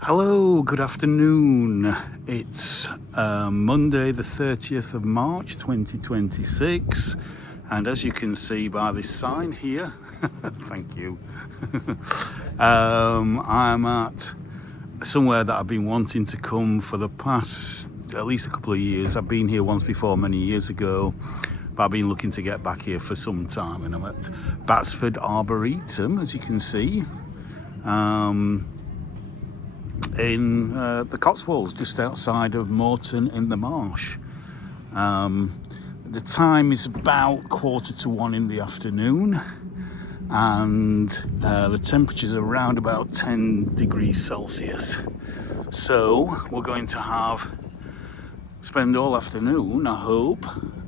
Hello, good afternoon. It's Monday the 30th of March 2026, and as you can see by this sign here, thank you, I'm at somewhere that I've been wanting to come for the past at least a couple of years. I've been here once before many years ago, but I've been looking to get back here for some time, and I'm at Batsford Arboretum, as you can see. In the Cotswolds, just outside of Morton in the Marsh. The time is about 1:45 in the afternoon, and the temperature's around about 10 degrees Celsius. So we're going to spend all afternoon, I hope,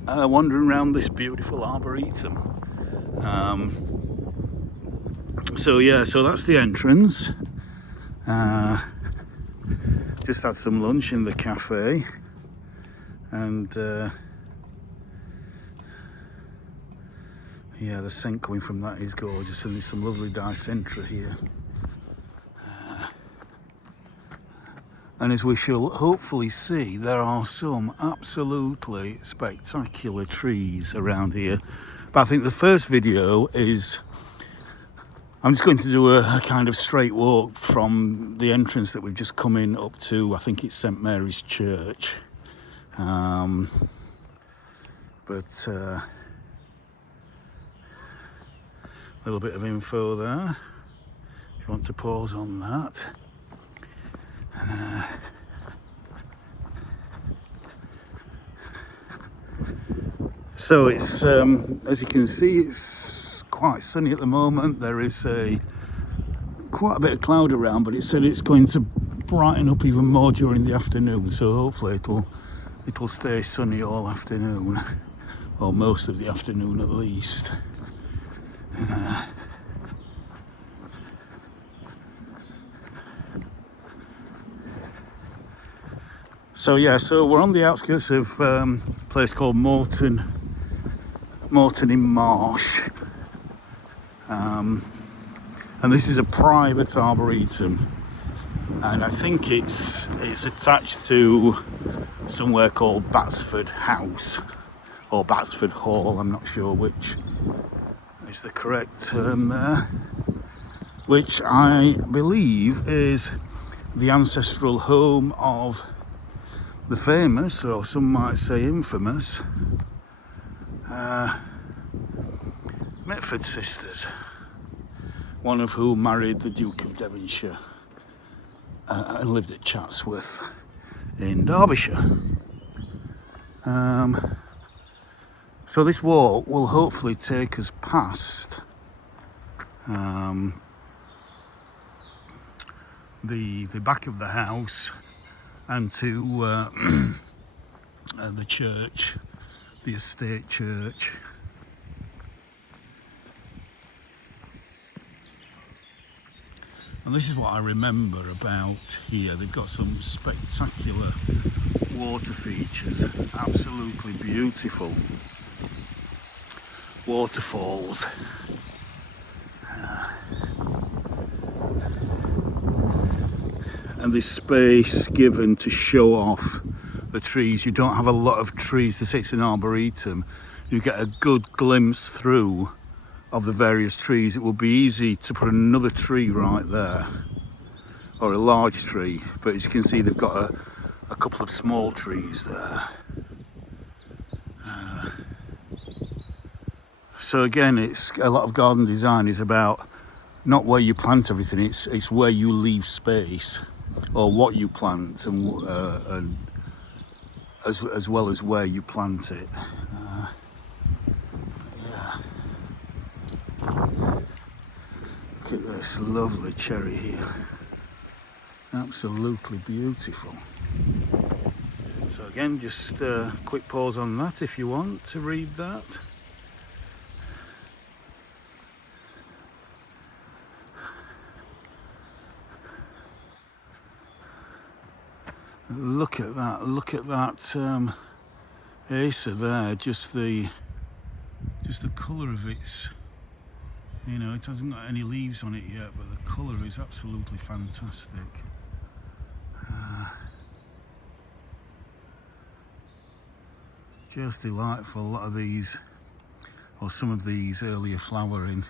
wandering around this beautiful arboretum. So that's the entrance. Just had some lunch in the cafe, and the scent coming from that is gorgeous, and there's some lovely dicentra here. And as we shall hopefully see, there are some absolutely spectacular trees around here. But I think the first video is, I'm just going to do a kind of straight walk from the entrance that we've just come in up to, I think it's St Mary's Church. A little bit of info there, if you want to pause on that. So it's, as you can see, it's quite sunny at the moment. There is quite a bit of cloud around, but it said it's going to brighten up even more during the afternoon, so hopefully it'll stay sunny all afternoon, or most of the afternoon at least. So we're on the outskirts of a place called Morton in Marsh, and this is a private arboretum, and I think it's attached to somewhere called Batsford House or Batsford Hall. I'm not sure which is the correct term there, which I believe is the ancestral home of the famous, or some might say infamous, Mitford sisters, one of whom married the Duke of Devonshire and lived at Chatsworth in Derbyshire. So this walk will hopefully take us past the back of the house and to the church, the estate church. And this is what I remember about here. They've got some spectacular water features, absolutely beautiful waterfalls. And this space given to show off the trees. You don't have a lot of trees to say it's an arboretum. You get a good glimpse through of the various trees. It would be easy to put another tree right there, or a large tree, but as you can see, they've got a couple of small trees there. So again, it's a lot of garden design is about not where you plant everything, it's where you leave space, or what you plant, and as well as where you plant it. Look at this lovely cherry here, absolutely beautiful. So again, just a quick pause on that if you want to read that. Look at that acer there, just the colour of its, it hasn't got any leaves on it yet, but the colour is absolutely fantastic. Just delightful. A lot of these, or some of these earlier flowering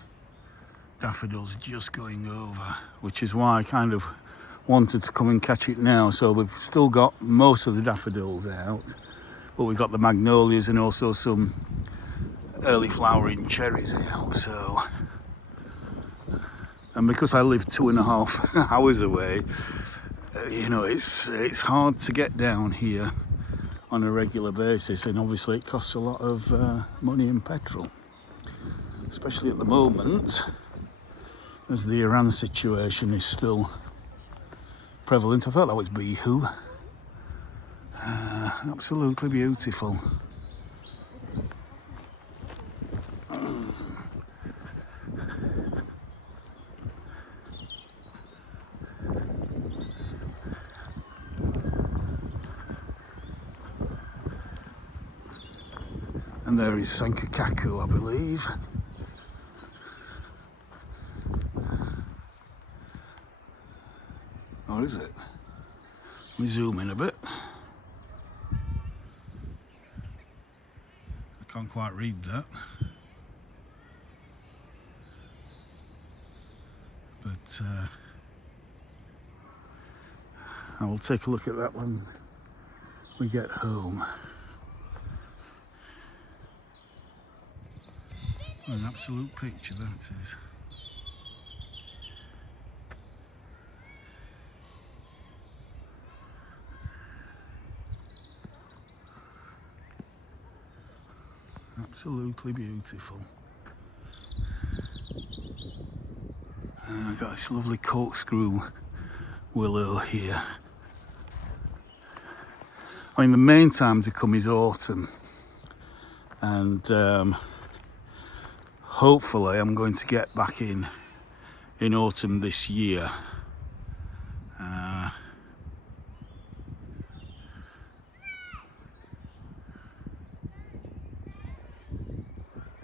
daffodils just going over, which is why I kind of wanted to come and catch it now. So we've still got most of the daffodils out, but we've got the magnolias and also some early flowering cherries out. So, and because I live 2.5 hours away, you know, it's hard to get down here on a regular basis, and obviously it costs a lot of money in petrol, especially at the moment as the Iran situation is still prevalent. I thought that was Bihu. Absolutely beautiful. And there is Sankakaku, I believe. Or is it? Let me zoom in a bit. I can't quite read that. But I will take a look at that when we get home. What an absolute picture that is. Absolutely beautiful. And I've got this lovely corkscrew willow here. I mean, the main time to come is autumn, and hopefully I'm going to get back in autumn this year.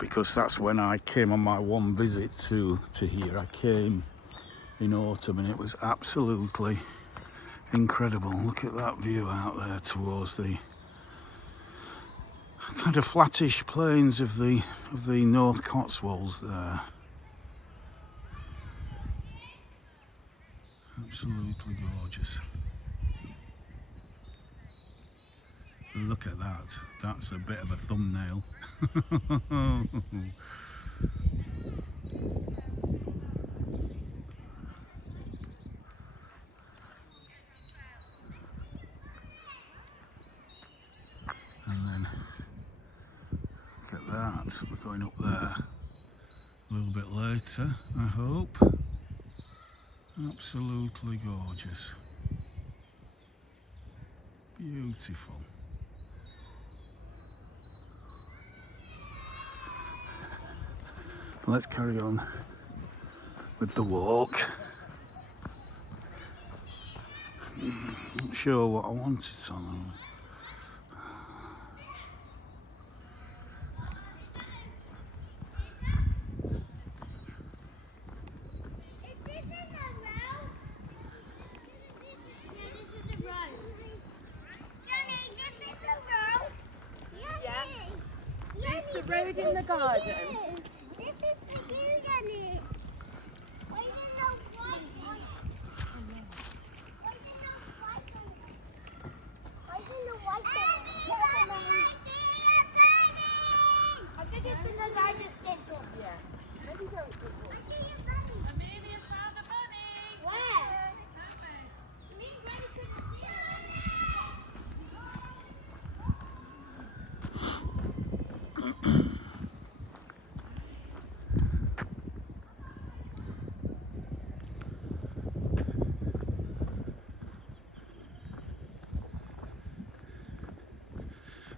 Because that's when I came on my one visit to here. I came in autumn and it was absolutely incredible. Look at that view out there towards the kind of flattish plains of the North Cotswolds there. Absolutely gorgeous. Look at that. That's a bit of a thumbnail. And then look at that. We're going up there a little bit later, I hope. Absolutely gorgeous. Beautiful. Let's carry on with the walk. Not sure what I wanted on. The road in the garden. This is for you, Jenny. Why is there no white on it? Why is there no white on it? Why is there no white on it? I think it's because I just did this. Yes. Maybe don't do it. Amelia's found the money. Where? Perfect. Me and Granny couldn't see it.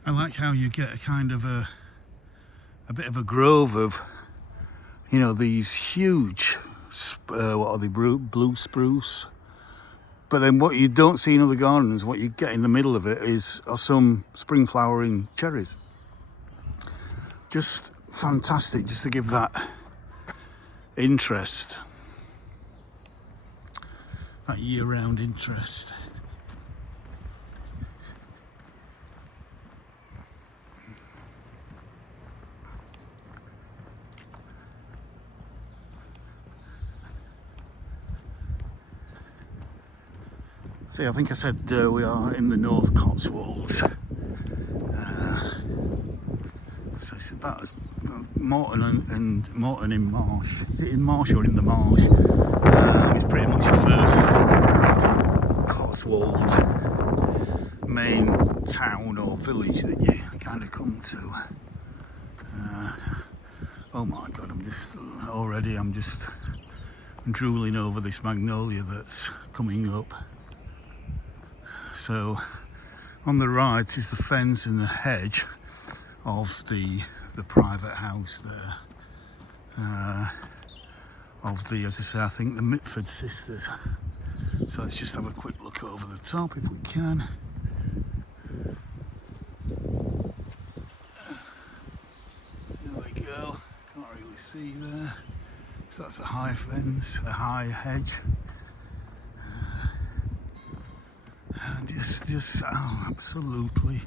I like how you get a kind of a bit of a grove of, you know, these huge, what are they, blue spruce. But then what you don't see in other gardens, what you get in the middle of it are some spring flowering cherries. Just fantastic, just to give that interest, that year-round interest. See, I think I said we are in the North Cotswolds. So it's about as Morton and Morton in Marsh. Is it in Marsh or in the Marsh? It's pretty much the first Cotswold main town or village that you kind of come to. Oh my God! I'm just drooling over this magnolia that's coming up. So on the right is the fence and the hedge of the private house there, of the, as I say, I think the Mitford sisters. So let's just have a quick look over the top if we can. There we go. Can't really see there. So that's a high fence, a high hedge. And just absolutely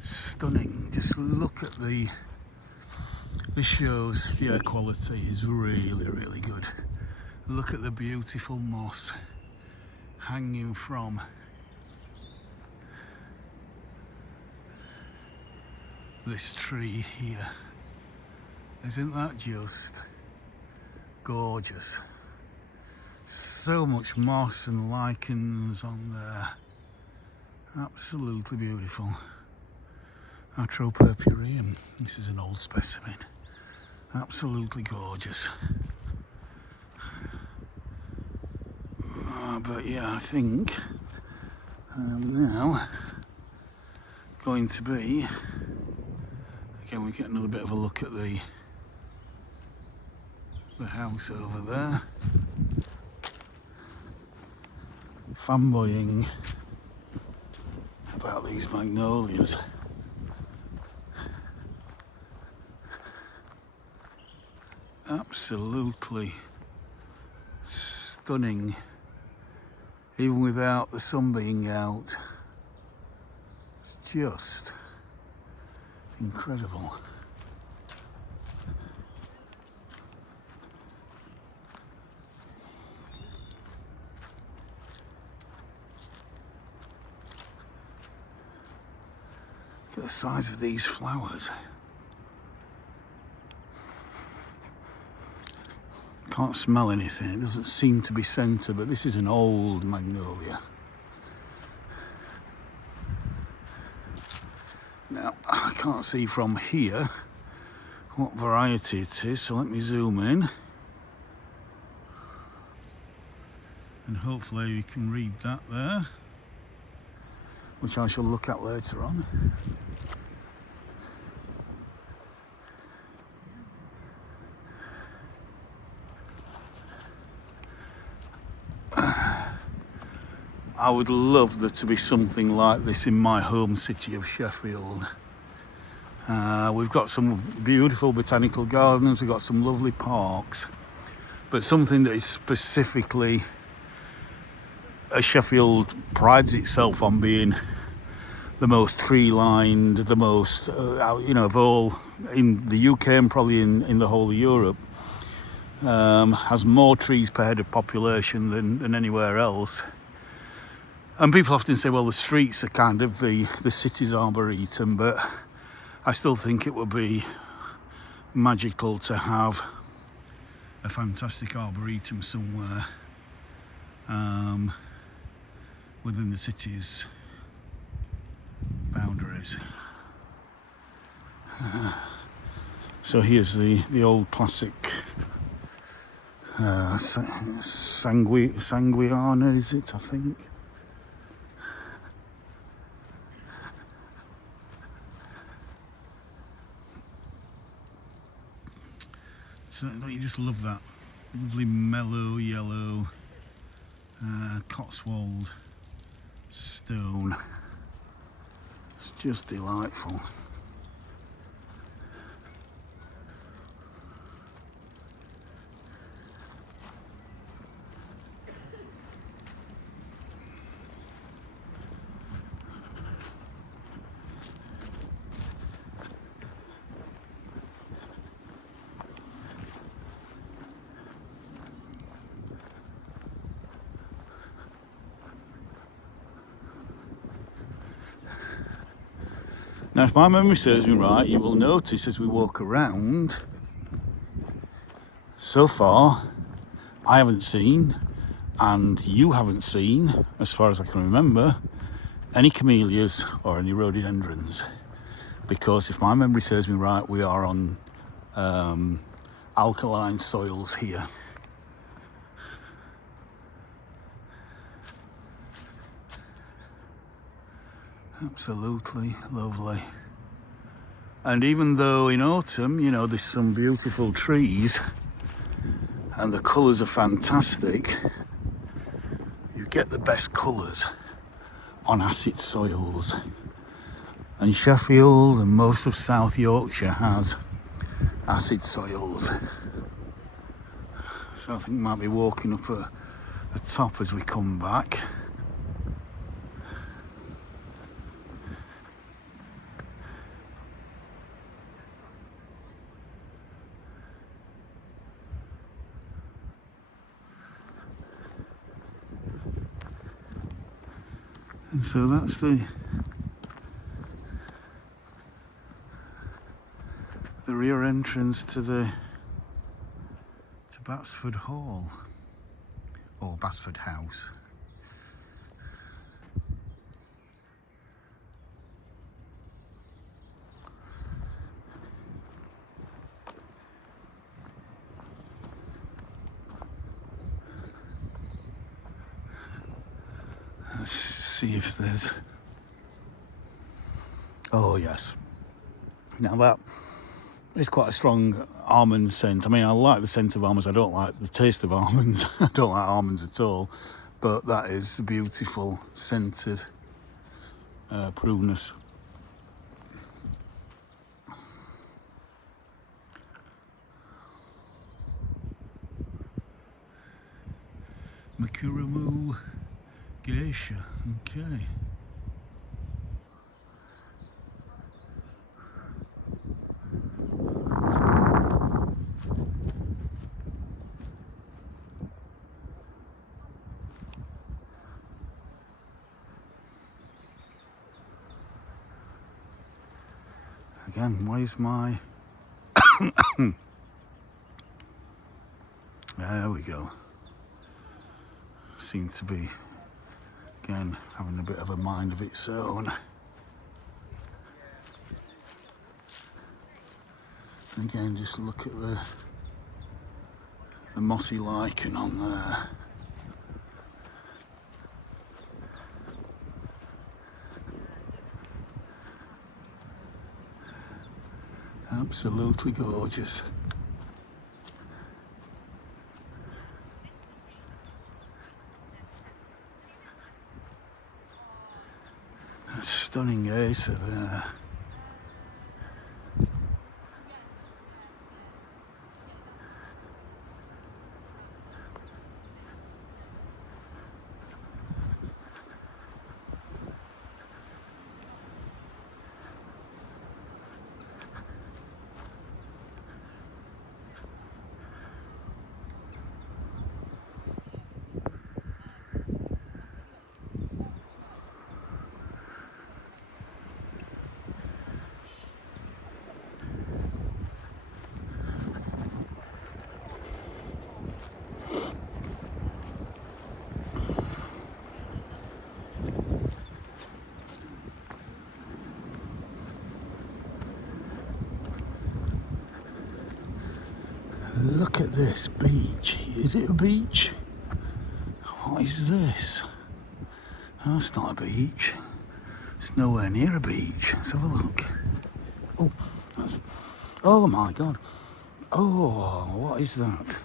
stunning. Just look at this shows the air quality is really good. Look at the beautiful moss hanging from this tree here. Isn't that just gorgeous? So much moss and lichens on there. Absolutely beautiful. Arboretum. This is an old specimen. Absolutely gorgeous. But yeah, I think I'm now going to be, again we get another bit of a look at the house over there. Fanboying about these magnolias. Absolutely stunning, even without the sun being out. It's just incredible. Look at the size of these flowers. Can't smell anything, it doesn't seem to be scented, but this is an old magnolia. Now, I can't see from here what variety it is, so let me zoom in. And hopefully you can read that there, which I shall look at later on. I would love there to be something like this in my home city of Sheffield. We've got some beautiful botanical gardens, we've got some lovely parks, but something that is specifically, Sheffield prides itself on being the most tree-lined, the most, of all in the UK and probably in the whole of Europe. Has more trees per head of population than anywhere else. And people often say, well, the streets are kind of the city's arboretum, but I still think it would be magical to have a fantastic arboretum somewhere within the city's boundaries. So here's the old classic Sanguiana, is it, I think? So don't you just love that lovely mellow yellow Cotswold stone? It's just delightful. Now, if my memory serves me right, you will notice as we walk around, so far, I haven't seen, and you haven't seen, as far as I can remember, any camellias or any rhododendrons. Because if my memory serves me right, we are on alkaline soils here. Absolutely lovely. And even though in autumn, you know, there's some beautiful trees and the colours are fantastic, you get the best colours on acid soils. And Sheffield and most of South Yorkshire has acid soils. So I think we might be walking up a top as we come back. And so that's the rear entrance to Batsford Hall, or Batsford House. Let's see if there's... Oh yes. Now that is quite a strong almond scent. I mean, I like the scent of almonds. I don't like the taste of almonds. I don't like almonds at all. But that is beautiful scented prunus. Makuramu geisha. Okay. Again, why is my... There we go. Seems to be, again, having a bit of a mind of its own. And again, just look at the mossy lichen on there. Absolutely gorgeous. A stunning acer there. Look at this beach. Is it a beach? What is this? Oh, it's not a beach. It's nowhere near a beach. Let's have a look. Oh, that's... Oh my God. Oh, what is that?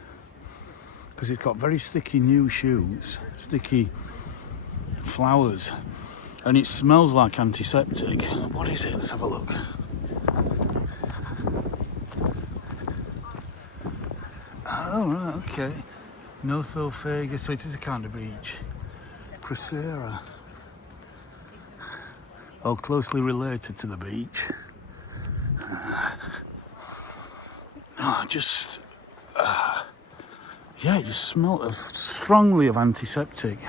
Because it's got very sticky new shoots, sticky flowers, and it smells like antiseptic. What is it? Let's have a look. Oh, right, okay. Nothophagus, so it is a kind of beach. Procera. Oh, closely related to the beach. Yeah, it just smelled strongly of antiseptic.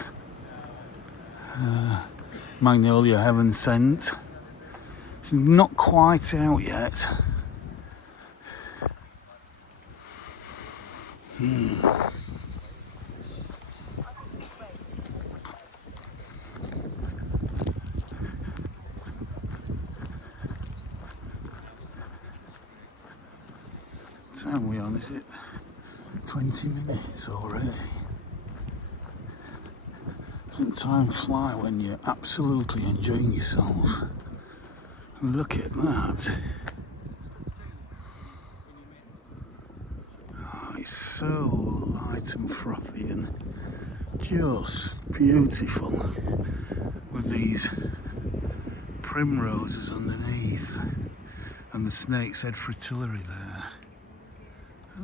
Magnolia heaven scent. not quite out yet. What time are we on? Is it 20 minutes already? Doesn't time fly when you're absolutely enjoying yourself? Look at that. Oh, it's so light and frothy and just beautiful with these primroses underneath and the snake's head fritillary there.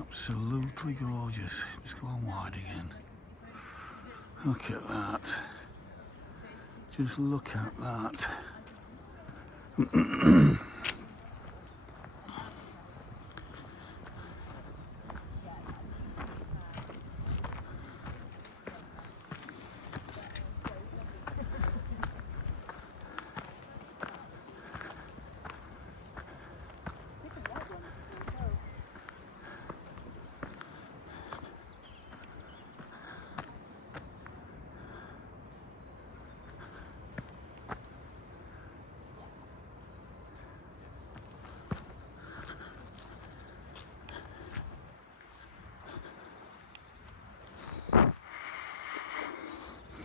Absolutely gorgeous. Just go on wide again. Look at that. Just look at that.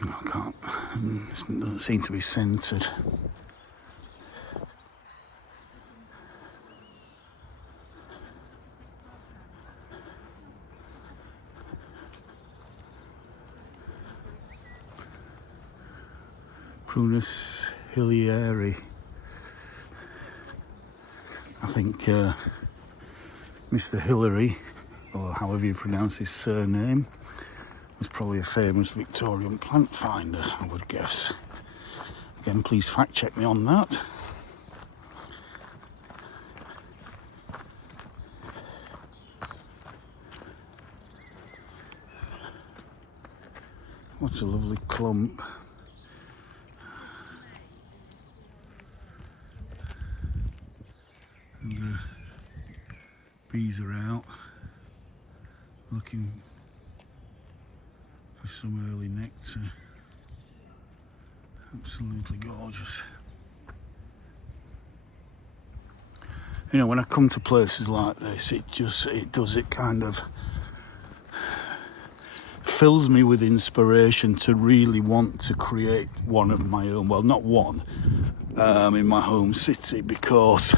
I can't, it doesn't seem to be centred. Prunus hillieri. I think Mr. Hillary, or however you pronounce his surname, was probably a famous Victorian plant finder, I would guess. Again, please fact check me on that. What a lovely clump. And the bees are out looking for some early nectar. Absolutely gorgeous. You know, when I come to places like this, it kind of fills me with inspiration to really want to create one of my own. Well, not one, in my home city, because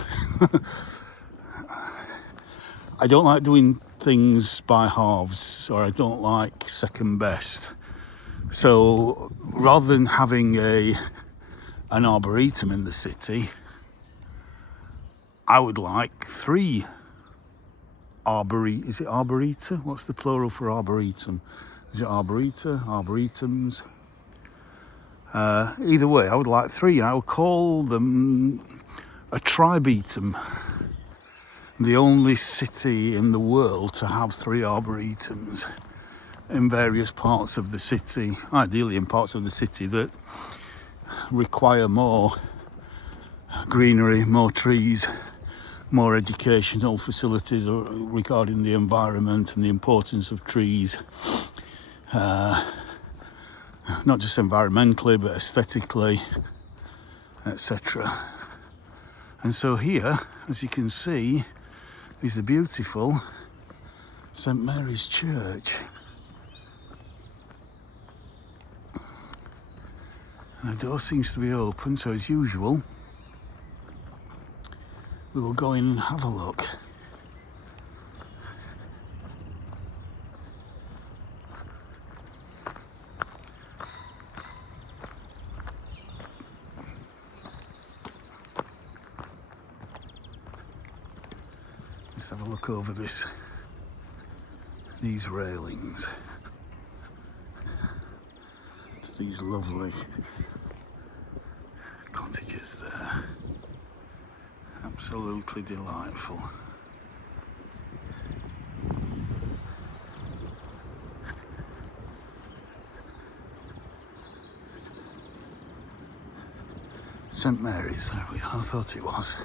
I don't like doing things by halves, or I don't like second best. So rather than having an arboretum in the city, I would like 3 is it arboreta? What's the plural for arboretum? Is it arboreta? Arboretums? Either way, I would like 3. I would call them a tribetum. The only city in the world to have 3 arboretums in various parts of the city, ideally in parts of the city that require more greenery, more trees, more educational facilities regarding the environment and the importance of trees, not just environmentally but aesthetically, etc. And so here, as you can see, is the beautiful St Mary's Church. And the door seems to be open, so as usual, we will go in and have a look. Let's have a look over these railings. To these lovely cottages there. Absolutely delightful. St Mary's, there we are, I thought it was.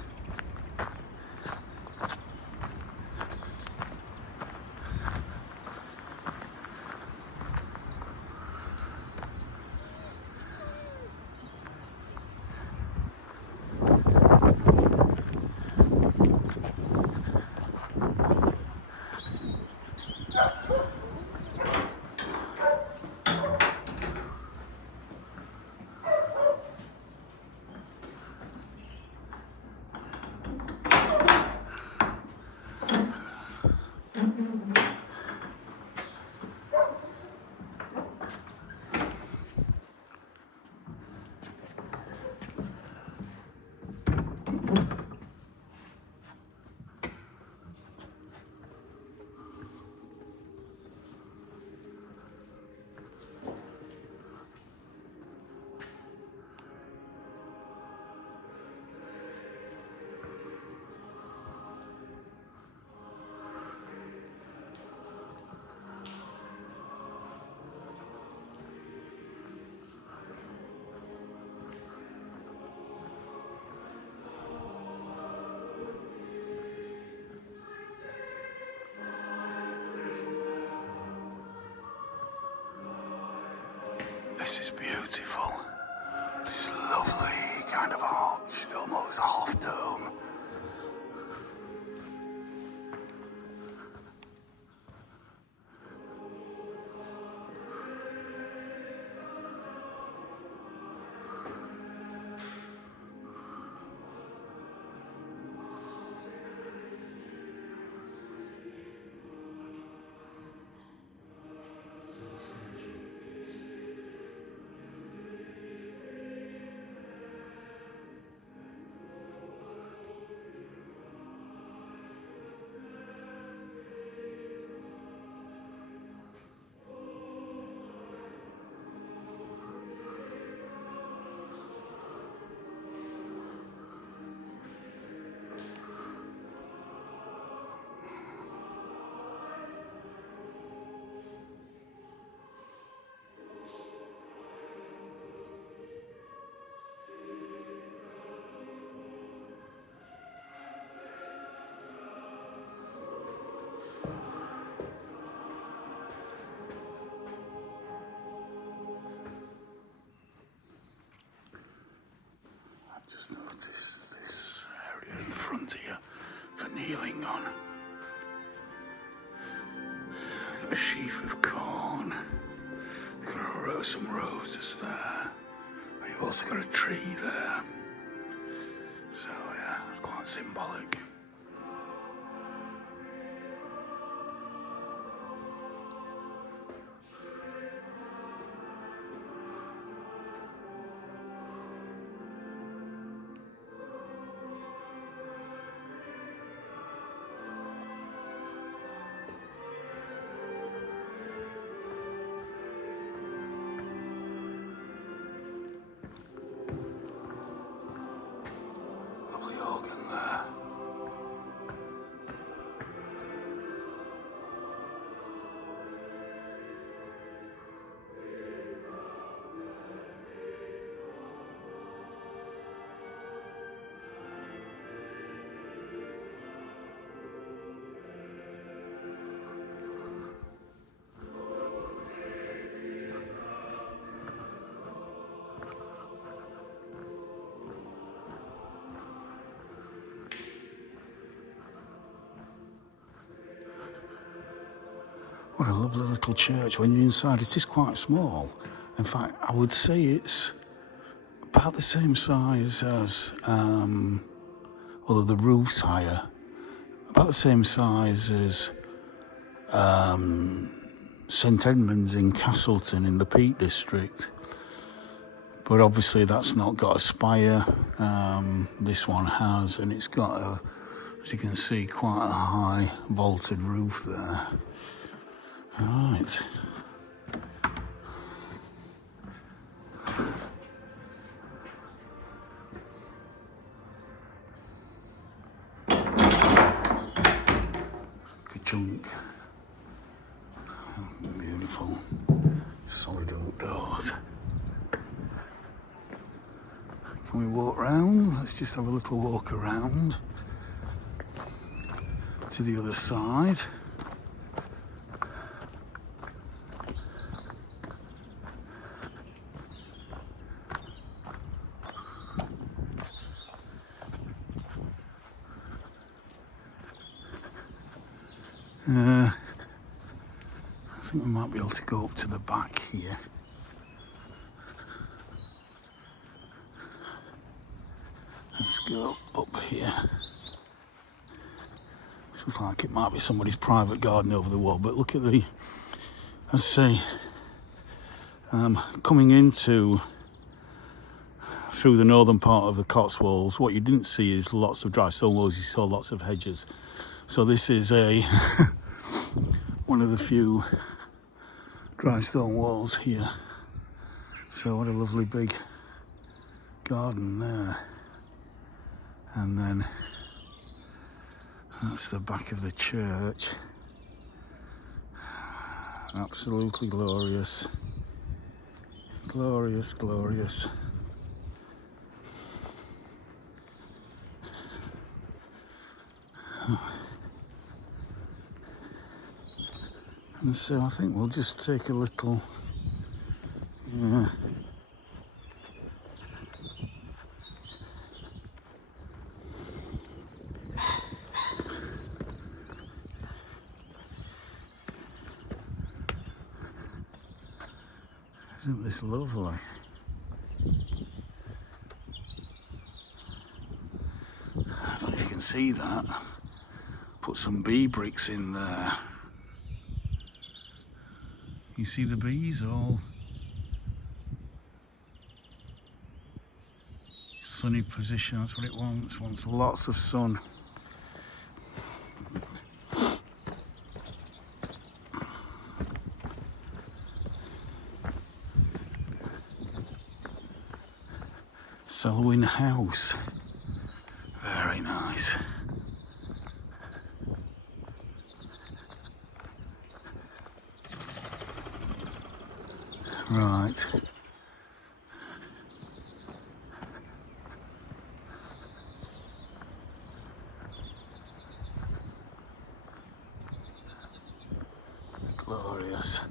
This is beautiful. This lovely kind of arched, almost half dome. Just notice this area in the front here for kneeling on. Got a sheaf of corn. You've got some roses there. And you've also got a tree there. So yeah, it's quite symbolic. Lovely organ there. What a lovely little church. When you're inside, it is quite small. In fact, I would say it's about the same size as, although the roof's higher, about the same size as St Edmunds in Castleton in the Peak District. But obviously that's not got a spire. This one has, and it's got, as you can see, quite a high vaulted roof there. Right. Good chunk. Beautiful. Solid oak doors. Can we walk round? Let's just have a little walk around to the other side. I think we might be able to go up to the back here. Let's go up here. Looks like it might be somebody's private garden over the wall, but look at the, I say, coming into through the northern part of the Cotswolds, what you didn't see is lots of dry stone walls, you saw lots of hedges. So this is a one of the few dry stone walls here. So what a lovely big garden there. And then that's the back of the church. Absolutely glorious. Glorious, glorious. And so I think we'll just take a little, yeah. Isn't this lovely? I don't know if you can see that. Put some bee bricks in there. You see the bees all sunny position, that's what it wants. It wants lots of sun. Selwyn House. Very nice. Right. Glorious.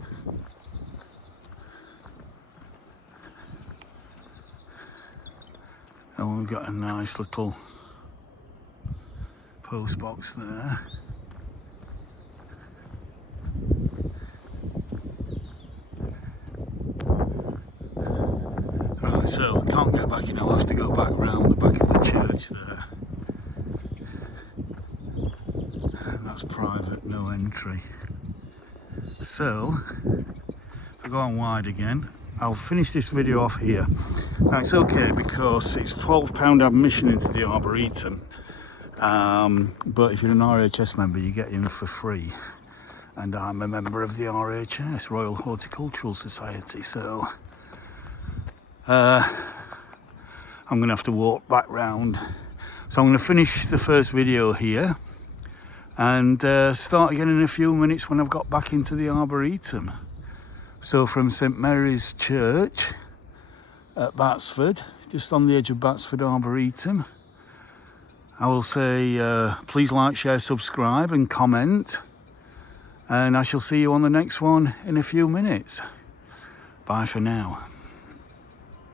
And we've got a nice little post box there. Right, so can't get back in, I'll have to go back round the back of the church there. And that's private, no entry. So, if I go on wide again, I'll finish this video off here. Now it's okay because it's £12 admission into the Arboretum, but if you're an RHS member you get in for free, and I'm a member of the RHS, Royal Horticultural Society, so I'm going to have to walk back round. So I'm going to finish the first video here and start again in a few minutes when I've got back into the Arboretum. So from St Mary's Church at Batsford, just on the edge of Batsford Arboretum, I will say please like, share, subscribe and comment, and I shall see you on the next one in a few minutes. Bye for now.